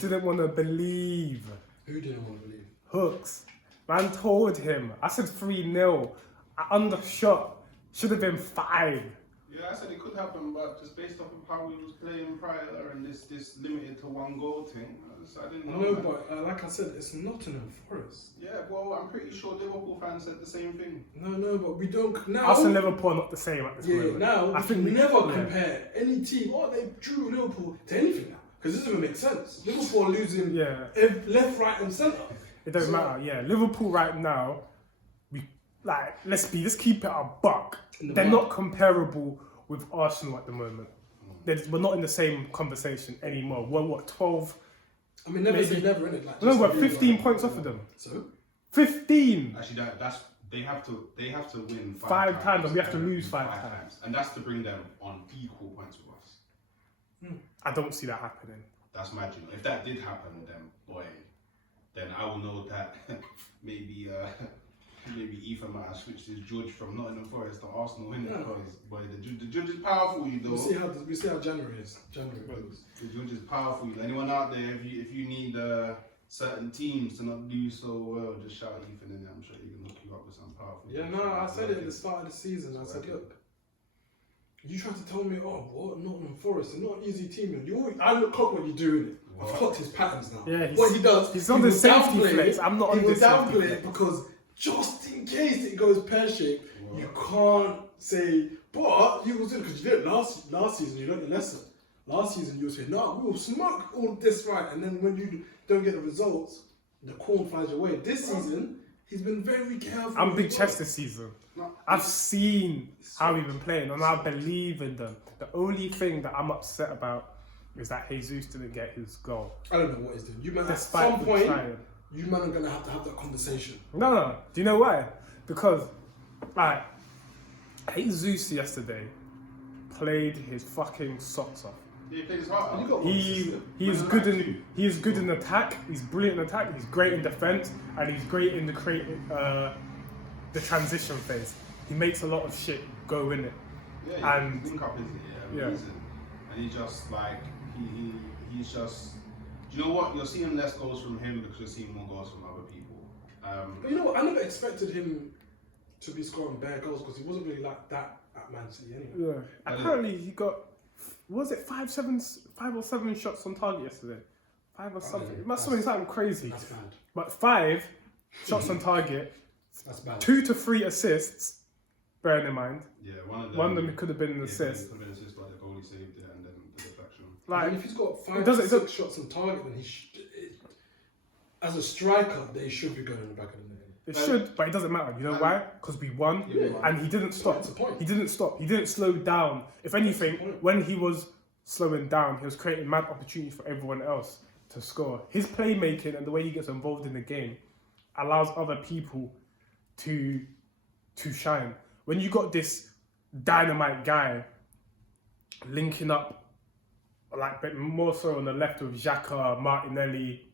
didn't want to believe. Who didn't want to believe? Hooks. Man told him. I said 3-0. I undershot. Should have been 5. Yeah, I said it could happen, but just based off of how we was playing prior and this limited to 1 goal thing, I didn't know. No, but like I said, it's Nottingham Forest. Yeah, well, I'm pretty sure Liverpool fans said the same thing. No, but we don't now. Us and Liverpool are not the same at this moment. Now I think we never compare any team. Oh, they drew Liverpool to anything now because this doesn't make sense. Liverpool are losing left, right, and centre. It doesn't matter. Yeah, Liverpool right now, let's keep it a buck. They're not comparable with Arsenal at the moment. We're not in the same conversation anymore. We're what 12. I mean, never say never, innit? Like, no, we're 15 points off of them. So 15. Actually, they have to win 5 times, and we have to lose 5 times, and that's to bring them on equal points with us. I don't see that happening. That's magic. If that did happen, then I will know that maybe Ethan might have switched his judge from Nottingham Forest to Arsenal, innit? Because the judge is powerful, you know. We see how January is. January goes. The judge is powerful. Anyone out there, if you need certain teams to not do so well, just shout Ethan in there. I'm sure he can hook you up with some powerful. Yeah, no, I said it at the start of the season. I said, look, you tried to tell me, what Nottingham Forest, they're not an easy team. I look up what you're doing. I've clocked his patterns now. Yeah, what he does, he's on the safety flex. I'm not on the safety flex. He will downplay it because just in case it goes pear-shaped, you can't say, but you was doing it because you did it last season, you learned the lesson. Last season you were saying, no, we will smoke all this right, and then when you don't get the results, the corn flies your way. This season, he's been very careful. I'm big chest this season. I've seen how we've been playing, and I believe in them. The only thing that I'm upset about is that Jesus didn't get his goal. I don't know what he's doing. You man, at Despite some point, trying. you man are going to have that conversation. No. Do you know why? Because, Jesus yesterday played his fucking socks off. He played his heart out. He is good in attack. He's brilliant in attack. He's great in defense, and he's great in the transition phase. He makes a lot of shit go in it. Yeah, and link up, and he's just he's just. Do you know what? You're seeing less goals from him because you're seeing more goals from other people. But you know what? I never expected him to be scoring bare goals because he wasn't really like that at Man City anyway. Yeah. Apparently he got, was it 5 or 7 shots on target yesterday? 5 or something. It must have something crazy. That's bad. But 5 shots on target. That's bad. 2 to 3 assists. Bearing in mind. Yeah, one of them could have been an assist. Could have been an assist, but the goalie saved it, and then the deflection. Like, if he's got 5 or 6 shots on target, then as a striker, they should be going in the back of the net. It should, but it doesn't matter. You know why? Because we won, and he didn't stop. That's the point. He didn't stop. He didn't slow down. If anything, when he was slowing down, he was creating mad opportunities for everyone else to score. His playmaking and the way he gets involved in the game allows other people to shine. When you got this dynamite guy linking up, like more so on the left with Xhaka, Martinelli,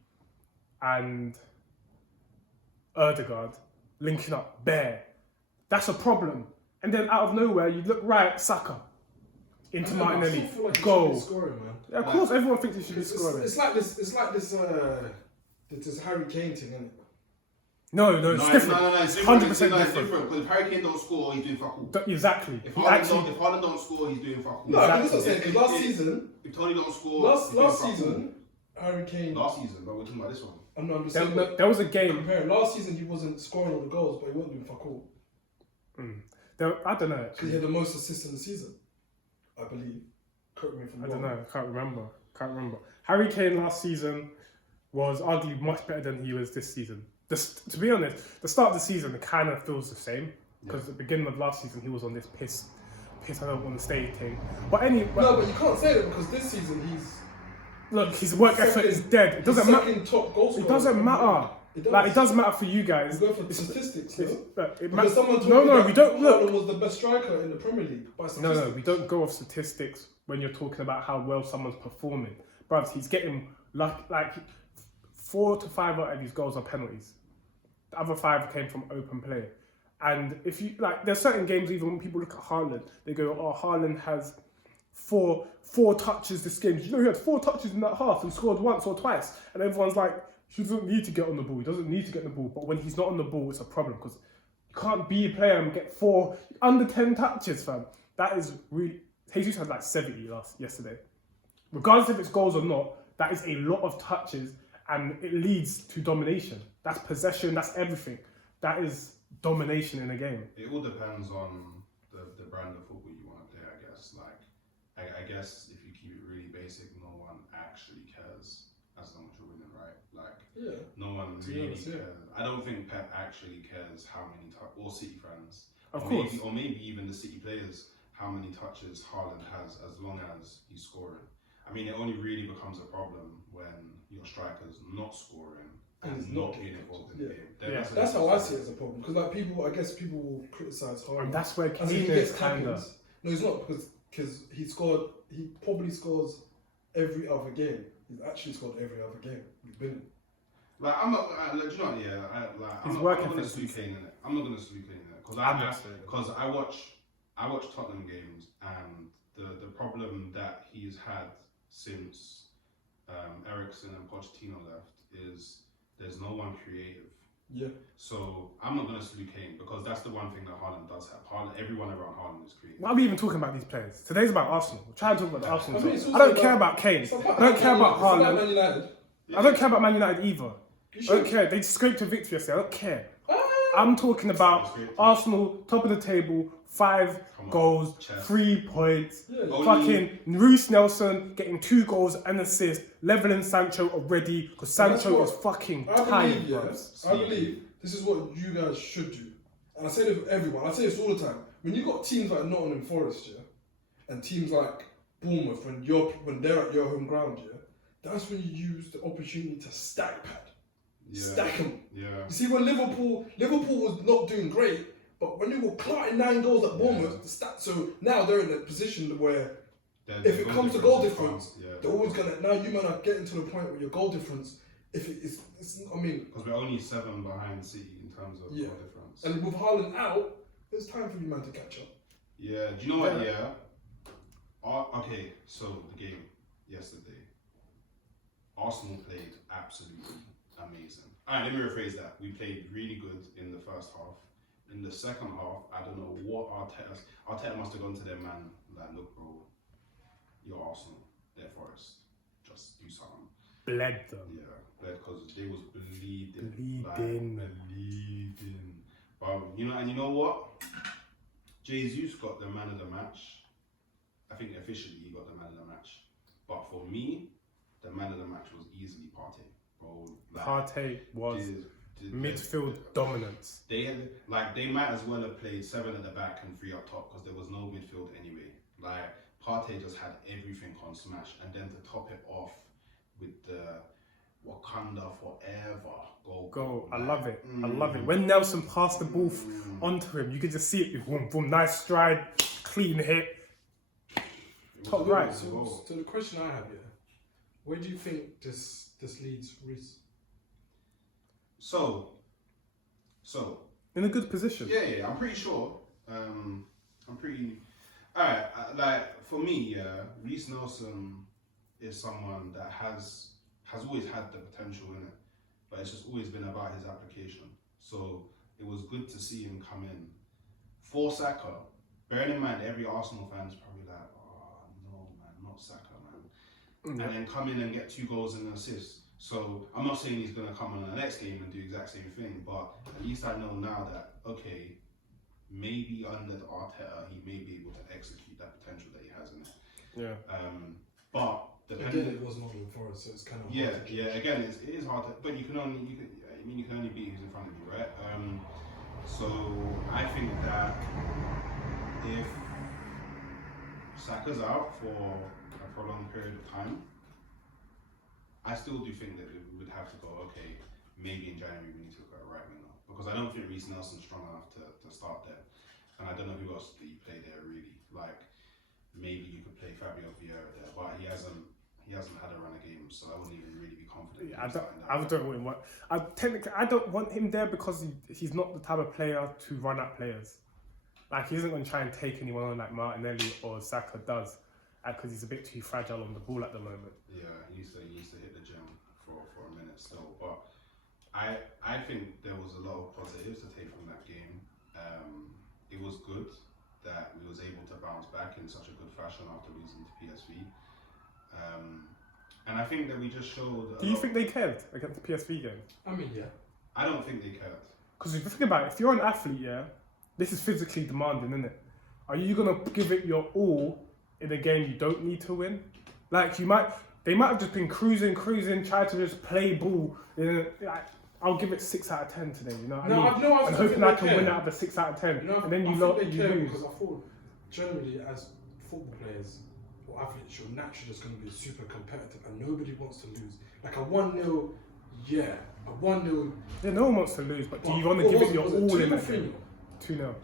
and Erdegaard linking up bare, that's a problem. And then out of nowhere, you look right, Saka into Martinelli, goal. Scoring, man. Yeah, of course, everyone thinks he should be scoring. It's like this Harry Kane thing, isn't it? No, it's different. No, it's 100% different. Because if Harry Kane don't score, he's doing fuck all. Exactly. If Haaland don't score, he's doing fuck all. No, exactly. That's what I'm saying. Because last season, if Tony don't score, last season, Harry Kane. Last season, but we're talking about this one. I'm just saying. There was a game. Last season, he wasn't scoring all the goals, but he wasn't doing fuck all. I don't know. Because he had the most assists in the season, I believe. Correct me if I'm wrong. I don't know. Can't remember. Harry Kane last season was arguably much better than he was this season. To be honest, the start of the season it kind of feels the same because at the beginning of last season he was on this piss I don't want to stay thing. But anyway, no, but you can't say that because this season his work effort is dead. It doesn't matter. It doesn't matter. It does matter for you guys. We go for the statistics, because someone told no, we don't look. Haaland was the best striker in the Premier League by statistics. No, we don't go off statistics when you're talking about how well someone's performing. Bruv, he's getting like 4 to 5 out of his goals are penalties. The other 5 came from open play. And if you there's certain games even when people look at Haaland, they go, "Oh, Haaland has four touches this game. Did you know he had 4 touches in that half and scored once or twice? And everyone's like, he doesn't need to get on the ball. He doesn't need to get on the ball. But when he's not on the ball, it's a problem because you can't be a player and get 4 under 10 touches, fam. That is really. Jesus had like 70 yesterday. Regardless if it's goals or not, that is a lot of touches and it leads to domination. That's possession. That's everything. That is domination in a game. It all depends on the brand of football you want to play, I guess. Like, I guess if you keep it really basic, no one actually cares as long as you're winning, right? Like, no one really cares. I don't think Pep actually cares how many or City fans, Of course. maybe even the City players, how many touches Haaland has as long as he's scoring. I mean, it only really becomes a problem when your striker's not scoring and not being involved in the game. That's how I see it as a problem. Because like I guess people will criticise Haaland. And that's where As if he Kane gets is kind of. tackles. No, he's not because he probably scores every other game. He's actually scored every other game he's been in. Like, I'm not, do you know what, I'm not going to sleep Kane in it. I'm not going to sleep Kane in it. Because I watch Tottenham games and the problem that he's had since Eriksen and Pochettino left is there's no one creative. Yeah. So I'm not going to salute Kane because that's the one thing that Haaland does have. Everyone around Haaland is creative. Why are we even talking about these players? Today's about Arsenal. We're trying to talk about the Arsenal. I mean, it's I don't also care about- about Kane. It's I about don't care about Man Haaland. United. I don't care about Man United either. You I don't should. care. They scraped a victory yesterday. I don't care. Ah. I'm talking about Arsenal, top of the table, 5 goals, Chess. 3 points. Yeah. Fucking Reece Nelson getting 2 goals and assist, leveling Sancho already because Sancho is fucking tired, bro. I believe this is what you guys should do. And I say this with everyone. I say this all the time. When you got teams like Nottingham Forest, and teams like Bournemouth, when they're at your home ground, that's when you use the opportunity to stack pad. Stack them. Yeah. You see, when Liverpool was not doing great, but when they were clotting 9 goals at Bournemouth, so now they're in a position where if it comes to goal difference, they're always gonna. Now you might not getting to the point where your goal difference, if it's I mean, because we're only 7 behind City in terms of goal difference. And with Haaland out, it's time for you man to catch up. Yeah. Do you know what? Yeah. Okay. So the game yesterday, Arsenal played absolutely amazing. Alright, let me rephrase that. We played really good in the first half. In the second half, I don't know what Arteta must have gone to their man, like, look bro, you're Arsenal, they're Forest. Just do something. Bled them. Yeah, because they was bleeding. Bleeding. But you know what? Jesus got the man of the match. I think officially he got the man of the match. But for me, the man of the match was easily Partey. Bro, Partey was midfield dominance. They might as well have played 7 at the back and 3 up top because there was no midfield anyway. Like, Partey just had everything on smash, and then to top it off with the Wakanda forever goal. I love it. I love it. When Nelson passed the ball onto him, you could just see it. Boom, boom, nice stride, clean hit. Top right. So the question I have here, where do you think this leads Reece? So, in a good position. Yeah, I'm pretty sure. Alright, like, for me, Reece Nelson is someone that has always had the potential in it, but it's just always been about his application. So, it was good to see him come in. For Saka, bearing in mind every Arsenal fan is probably like, oh, no, man, not Saka, man. And then come in and get 2 goals and an assist. So I'm not saying he's going to come on the next game and do the exact same thing, but at least I know now that, okay, maybe under Arteta, he may be able to execute that potential that he has in it. Yeah. But again, it was Nottingham Forest, so it's kind of hard to judge. Again, it is hard to, but you can only beat who's in front of you, right? So I think that if Saka's out for a prolonged period of time, I still do think that we would have to go, okay, maybe in January we need to look at a right winger. Because I don't think Reece Nelson's strong enough to start there. And I don't know who else that you play there really. Like, maybe you could play Fabio Vieira there, but he hasn't had a run of games, so I wouldn't even really be confident. Yeah, I don't want him there because he's not the type of player to run at players. Like, he isn't going to try and take anyone on like Martinelli or Saka does. because he's a bit too fragile on the ball at the moment. Yeah, he needs to hit the gym for a minute still. But I think there was a lot of positives to take from that game. It was good that we was able to bounce back in such a good fashion after losing to PSV. And I think that we just showed. Do you think they cared against the PSV game? I mean, yeah. I don't think they cared. Because if you think about it, if you're an athlete, yeah, this is physically demanding, isn't it? Are you gonna give it your all in a game you don't need to win? Like they might have just been cruising, trying to just play ball. I'll give it 6 out of 10 today. You know what I mean? I'm hoping I can win out of the 6 out of 10, and then you lose. Because I thought generally as football players or athletes, you're naturally just going to be super competitive, and nobody wants to lose. Like a 1-0, yeah, a 1-0. Yeah, no one wants to lose, but do you want to give it your all in that game? 2-0.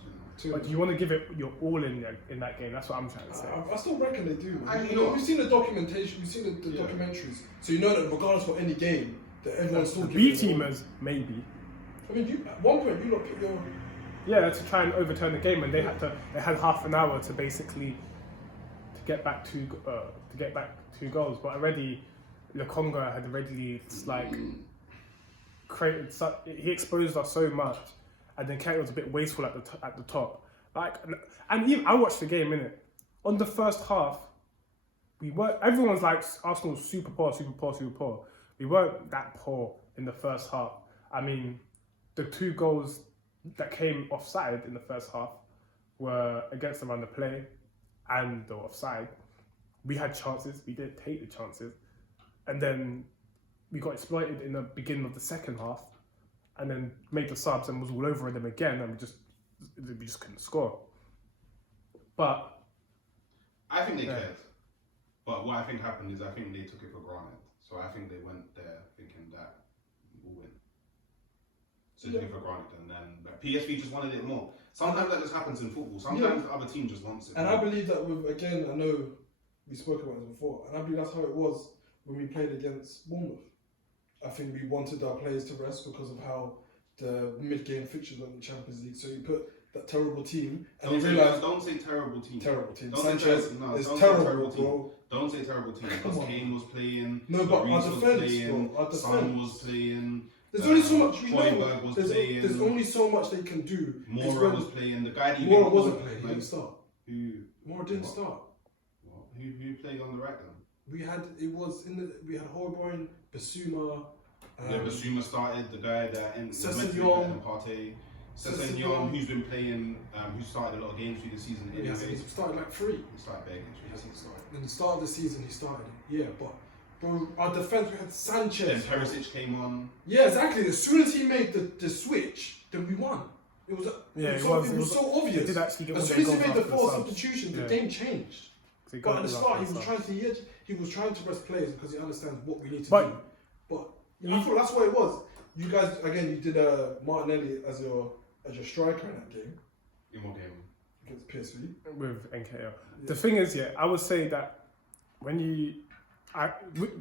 But do you want to give it your all in that game? That's what I'm trying to say. I still reckon they do. Man. You know, you've seen the documentation, you've seen the documentaries, so you know that regardless of any game, that everyone's still giving B teamers maybe. I mean, at one point you lot put your to try and overturn the game, and they had half an hour to basically get back 2 goals, but already Lokonga had already created he exposed us so much, and then Kate was a bit wasteful at the top. And even I watched the game innit. On the first half, everyone's like Arsenal's super poor. We weren't that poor in the first half. I mean, the 2 goals that came offside in the first half were against the run of play and the offside. We had chances, we didn't take the chances, and then we got exploited in the beginning of the second half, and then made the subs and was all over them again, and we just couldn't score. But I think they cared. But what I think happened is I think they took it for granted. So I think they went there thinking that we'll win. So they took it for granted, and then PSV just wanted it more. Sometimes that just happens in football. Sometimes the other team just wants it. And I believe that I know we spoke about this before, and I believe that's how it was when we played against Bournemouth. I think we wanted our players to rest because of how the mid-game fixtures went in the Champions League. So you put that terrible team, and don't you realise... Don't say terrible team. Terrible team. Don't Sanchez is terrible, bro. Don't say terrible team, because Kane was playing, no, but Lloris our was defence, playing, bro. Our defence. Son was playing. There's only so much we Højbjerg know. was There's playing. only so much they can do. Mora was playing. The guy that Mora wasn't playing. He didn't start. Mora didn't What? start. What? Who played on the right then? We had Højbjerg, Basuma. Basuma started. The guy that Sessegnon. Partey. Sessegnon, who's been playing, who started a lot of games through the season anyway. He started like 3. He started begging. In the start of the season, he started. Yeah, but bro, our defense, we had Sanchez. Then Perisic came on. Yeah, exactly. As soon as he made the switch, then we won. It was so obvious. They did actually get as soon as he made the 4 substitutions, the game changed. But at the start, he was trying to rest players because he understands what we need to do. But I thought that's what it was. You guys, again, you did Martinelli as your striker in that game. In what game? Against PSV. With NKL. Yeah. The thing is, I would say that when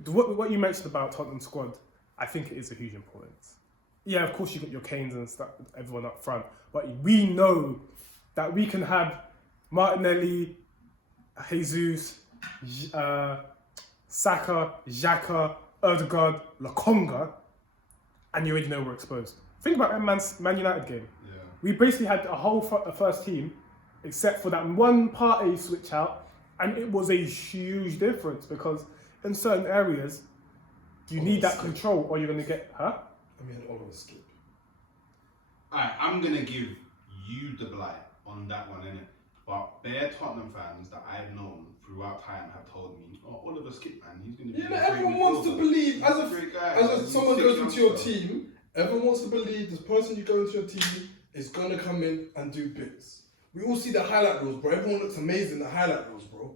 what you mentioned about Tottenham squad, I think it is a huge importance. Yeah, of course you got your Kanes and stuff, everyone up front, but we know that we can have Martinelli, Jesus, Saka, Xhaka, Ødegaard, Lokonga, and you already know we're exposed. Think about that Man United game. Yeah. We basically had a whole first team, except for that one Partey switch out, and it was a huge difference because in certain areas, you need that control or you're going to get... Huh? I mean, Oliver skip. Alright, I'm going to give you the blight on that one, innit? But bare Tottenham fans that I've known throughout time have told me, Oliver Skip, man, he's going to be... Yeah, everyone wants to believe, as someone goes into your team, everyone wants to believe this person you go into your team is going to come in and do bits. We all see the highlight reels, bro. Everyone looks amazing in the highlight reels, bro.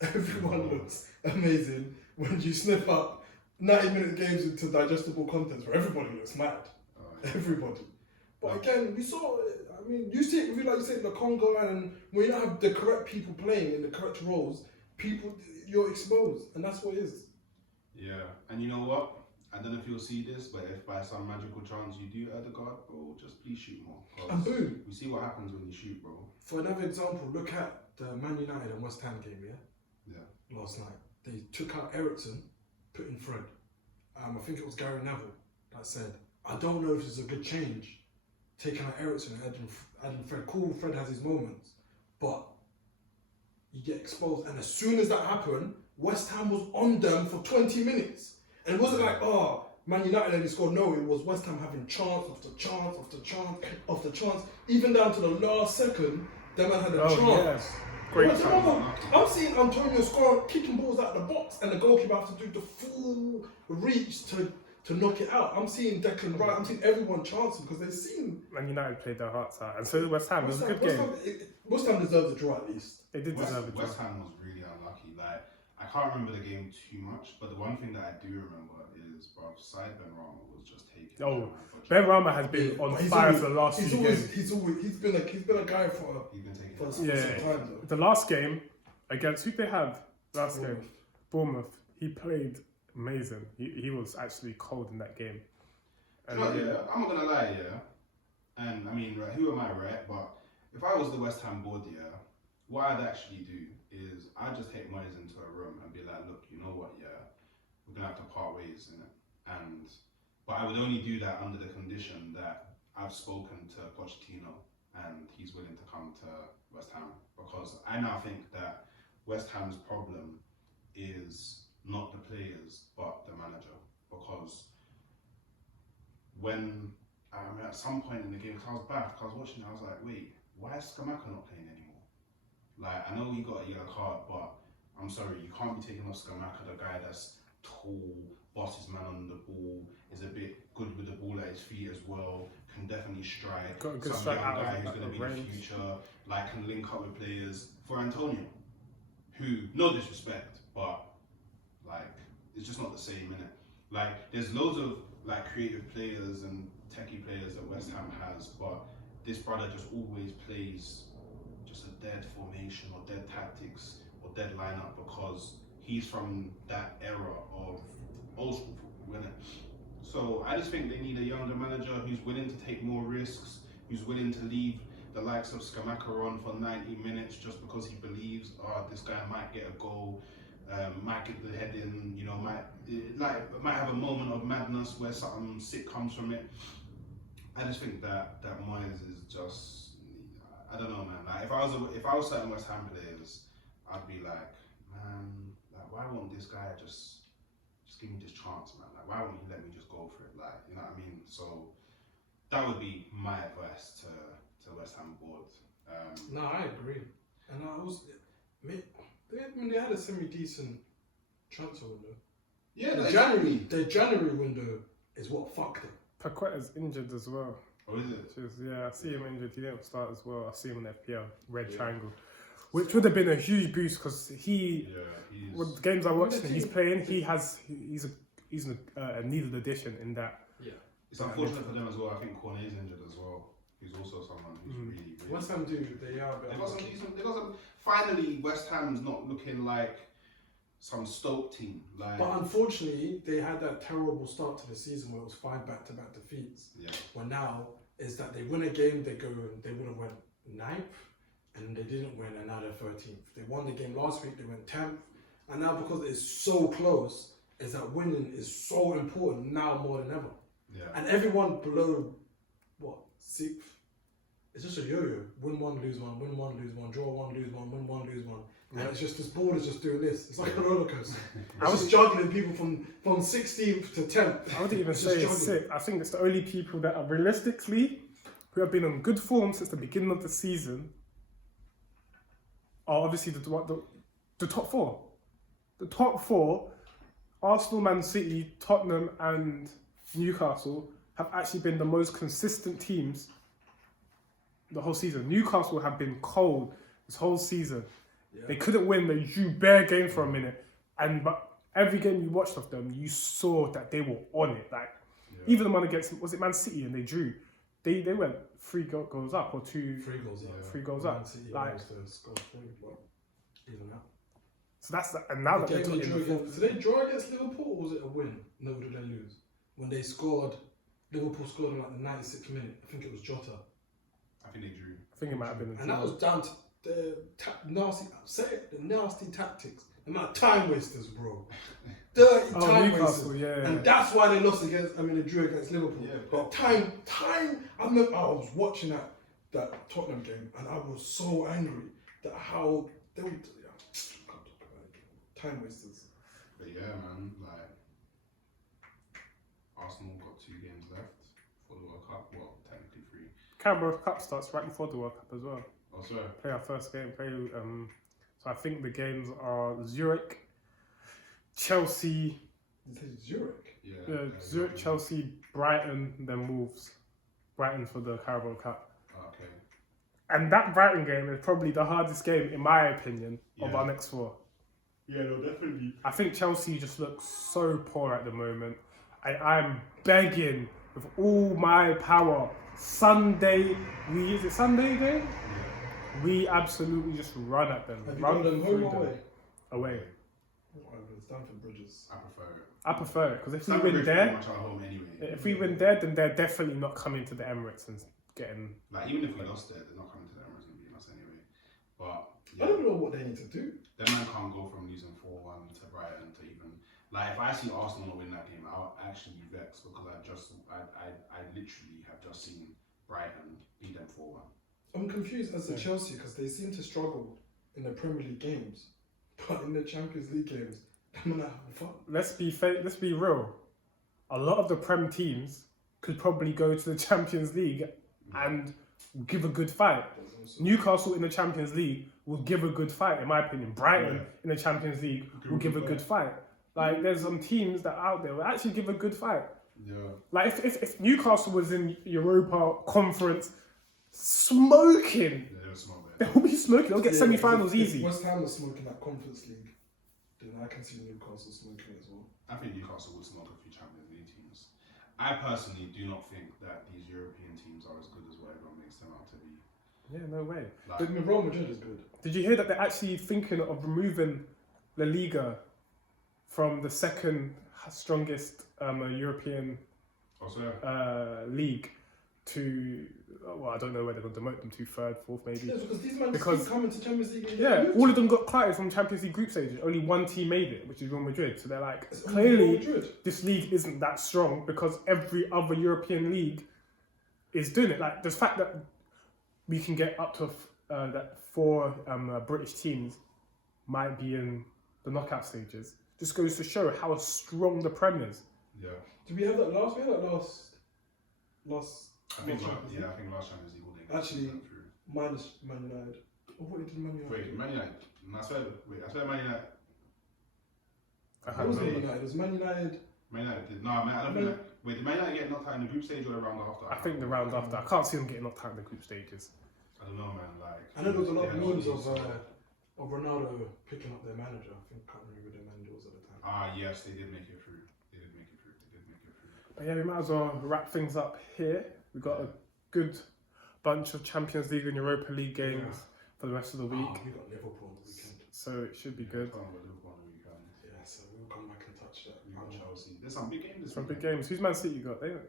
Everyone looks amazing when you sniff up 90-minute games into digestible contents where everybody looks mad. Everybody. But again, we saw, I mean, you see it, like you said, Lokonga, and when you don't have the correct people playing in the correct roles, you're exposed, and that's what it is. Yeah, and you know what? I don't know if you'll see this, but if by some magical chance you do Ødegaard, bro, just please shoot more. And boom. We see what happens when you shoot, bro. For another example, look at the Man United and West Ham game, yeah? last night. They took out Ericsson, put in Fred. I think it was Gary Neville that said, I don't know if this is a good change, taking out Ericsson and adding Fred. Cool, Fred has his moments, but you get exposed. And as soon as that happened, West Ham was on them for 20 minutes. And it wasn't like, oh, Man United only scored. No, it was West Ham having chance after chance after chance after chance. Even down to the last second, them man had a chance. Yes. Great I'm seeing Antonio score, kicking balls out of the box, and the goalkeeper has to do the full reach to knock it out. I'm seeing Declan Rice, I'm seeing everyone chancing because they've seen. Man United played their hearts out, and so did West Ham. It was a good game. West Ham deserved a draw at least. They did deserve a draw. West Ham was really unlucky. Like, I can't remember the game too much, but the one thing that I do remember is, bro, Side Ben Rama was just taking. Oh, Ben Rama has been on fire for the last few games. He's been a guy for some time though. The last game against who they had last game, Bournemouth. He played amazing. He was actually cold in that game. And I'm not gonna lie, and I mean, right, who am I, right? But if I was the West Ham board, what I'd actually do is I'd just take Moyes into a room and be like, look, you know what, we're gonna have to part ways in it. But I would only do that under the condition that I've spoken to Pochettino and he's willing to come to West Ham, because I now think that West Ham's problem is not the players but the manager. Because when at some point in the game, because I was watching it, I was like, wait, why is Skamaka not playing anymore? Like, I know he got a yellow card, but I'm sorry, you can't be taking off Skamaka, the guy that's tall, bosses man on the ball, is a bit good with the ball at his feet as well, can definitely strike. Got a good some strike young out guy of who's going to be range. the future, like can link up with players. For Antonio, who, no disrespect, but like it's just not the same, innit? Like there's loads of like creative players and techie players that West Ham has, but this brother just always plays just a dead formation or dead tactics or dead lineup because he's from that era of old school football, innit? So I just think they need a younger manager who's willing to take more risks, who's willing to leave the likes of Skamaka on for 90 minutes just because he believes, this guy might get a goal, might get the head in, you know, might have a moment of madness where something sick comes from it. I just think that Moyes is just, I don't know, man. Like if I was certain West Ham players, I'd be like, man, like why won't this guy just give me this chance, man? Like why won't he let me just go for it? Like, you know what I mean? So that would be my advice to West Ham board. No, I agree. And they had a semi-decent transfer window. Yeah, the January window is what fucked it. Paqueta's injured as well. Oh, is it? I see him injured. He didn't start as well. I see him in FPL, red triangle, which would have been a huge boost because with the games I watched and he's playing, he's a needed addition in that. Yeah, it's unfortunate for them as well. I think Cornet's injured as well. He's also someone who's really West Ham they are. They got some. Finally, West Ham's not looking like some Stoke team. Like, but unfortunately, they had that terrible start to the season where it was 5 back-to-back defeats. Yeah. Well, now is that they win a game, they would have went 9th, and they didn't win, and now they're 13th. They won the game last week, they went 10th, and now because it's so close, is that winning is so important now more than ever. Yeah. And everyone below 6th, it's just a yo-yo. Win one, lose one, win one, lose one, draw one, lose one, win one, lose one. And it's just this board is just doing this. It's like a roller coaster. It's just juggling people from 16th to 10th. I wouldn't even say it's sick. I think it's the only people that are realistically who have been on good form since the beginning of the season are obviously the top 4. The top 4, Arsenal, Man City, Tottenham and Newcastle have actually been the most consistent teams the whole season. Newcastle have been cold this whole season. Yeah. They couldn't win. They drew bare game for a minute, but every game you watched of them, you saw that they were on it. Like even the one against Man City, and they drew. They went 3 goals up or 2. 3 goals up. 3 goals up. City like scored 3, but even that. So that's and now that they drew against, did they draw against Liverpool or was it a win? No, did they lose? When they scored, Liverpool scored in like the 96th minute. I think it was Jota. I think they drew. I think it might have been a draw. And that was down to the nasty tactics And not time wasters, bro. Dirty time Newcastle, wasters. yeah. And that's why they lost against, they drew against Liverpool. Yeah, But time, I was watching that Tottenham game and I was so angry that how they would, can't talk about it. Time wasters. But yeah, man, like Arsenal got 2 games left for the World Cup. Well, technically 3. Carabao Cup starts right before the World Cup as well. Oh, sorry. Play our first game. So I think the games are Zurich, Chelsea, You say Zurich? Yeah. Zurich, Chelsea, Brighton, then Wolves. Brighton for the Carabao Cup. Okay. And that Brighton game is probably the hardest game, in my opinion, of Yeah. our next 4. Yeah, no, definitely. I think Chelsea just looks so poor at the moment. I'm begging with all my power. Sunday, is it Sunday game? Yeah. We absolutely just run at them. Have you Run done them through home or them. away? Away. Whatever, it's Stamford Bridges. I prefer it. I prefer it because if we Stamford win Bridge pretty there, much at home anyway. if we win there, then they're definitely not coming to the Emirates and getting. Like even if we lost there, they're not coming to the Emirates and beating us anyway. But I don't know what they need to do. that man can't go from losing 4-1 to Brighton to even like if I see Arsenal win that game, I'll actually be vexed because I literally have just seen Brighton beat them 4-1. I'm confused as to Yeah. Chelsea because they seem to struggle in the Premier League games, but in the Champions League games, they're not having fun. Let's be real. A lot of the Prem teams could probably go to the Champions League and give a good fight. Newcastle in the Champions League will give a good fight, in my opinion. Brighton in the Champions League will give a good fight. Like, there's some teams that out there will actually give a good fight. Yeah. Like, if Newcastle was in Europa Conference smoking, Yeah, they were smart there. they'll be smoking. They'll get semi-finals if easy. West Ham was smoking that Conference League, then I can see Newcastle smoking as well. I think Newcastle would smoke a few Champions League teams. I personally do not think that these European teams are as good as what everyone makes them out to be. Yeah, no way. Like, I mean, Real Madrid is good. Did you hear that they're actually thinking of removing La Liga from the second strongest European league to, well, I don't know where they're going to demote them to, 3rd, 4th maybe. Yes, because these men Because- keep coming to Champions League. And Yeah, getting all of moved. them got cleared from Champions League group stages. Only one team made it, which is Real Madrid. So they're like, It's only Real clearly Madrid. this league isn't that strong because every other European league is doing it. Like the fact that we can get up to that 4 British teams might be in the knockout stages just goes to show how strong the Prem is. yeah. Did we have that last? We had that last. I think Champions League. I think last Champions League they Actually- went through. Minus Man United. Oh, what did Man United? Wait, Man United. No, I swear Man United. I It can't was Man remember. United. It was Man United. Man United did. No, man, I don't think that. Wait, did Man United get knocked out in the group stage or the round after? I think the round after. I can't see them getting knocked out in the group stages. I don't know, man. Like, I know there was a lot of yeah, memes leagues, of Ronaldo picking up their manager. I think I can't remember who their manager was at the time. Ah, yes, they did make it through. They did make it through. But yeah, we might as well wrap things up here. We've got a good bunch of Champions League and Europa League games for the rest of the week. Oh, we got Liverpool on the weekend. So it should be good. Yeah, so we'll come back and touch that. We got Chelsea. There's some big games. Some big games. Who's Man City got? They don't.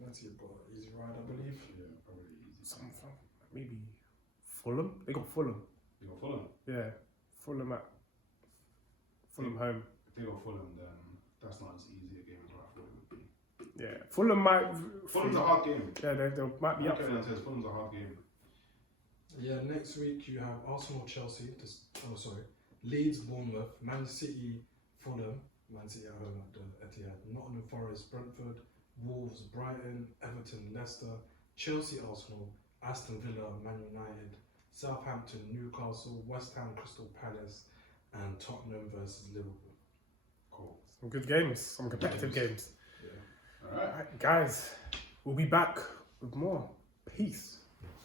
Man City have got an easy ride, I believe. Yeah, probably easy. Some maybe Fulham. They got Fulham. They got Fulham. Yeah, Fulham at Fulham home. If they got Fulham, then that's not as easy a game as what I thought it would be. Yeah, Fulham might. Fulham's a hard game. Yeah, they might be up for it. says Fulham's a hard game. Yeah, next week you have Arsenal, Chelsea. Leeds, Bournemouth, Man City, Fulham. Man City at home at the Etihad. Nottingham Forest, Brentford, Wolves, Brighton, Everton, Leicester, Chelsea, Arsenal, Aston Villa, Man United, Southampton, Newcastle, West Ham, Crystal Palace, and Tottenham versus Liverpool. Cool. Some good games. Some competitive games. Yeah. All right. Alright, guys, we'll be back with more. Peace.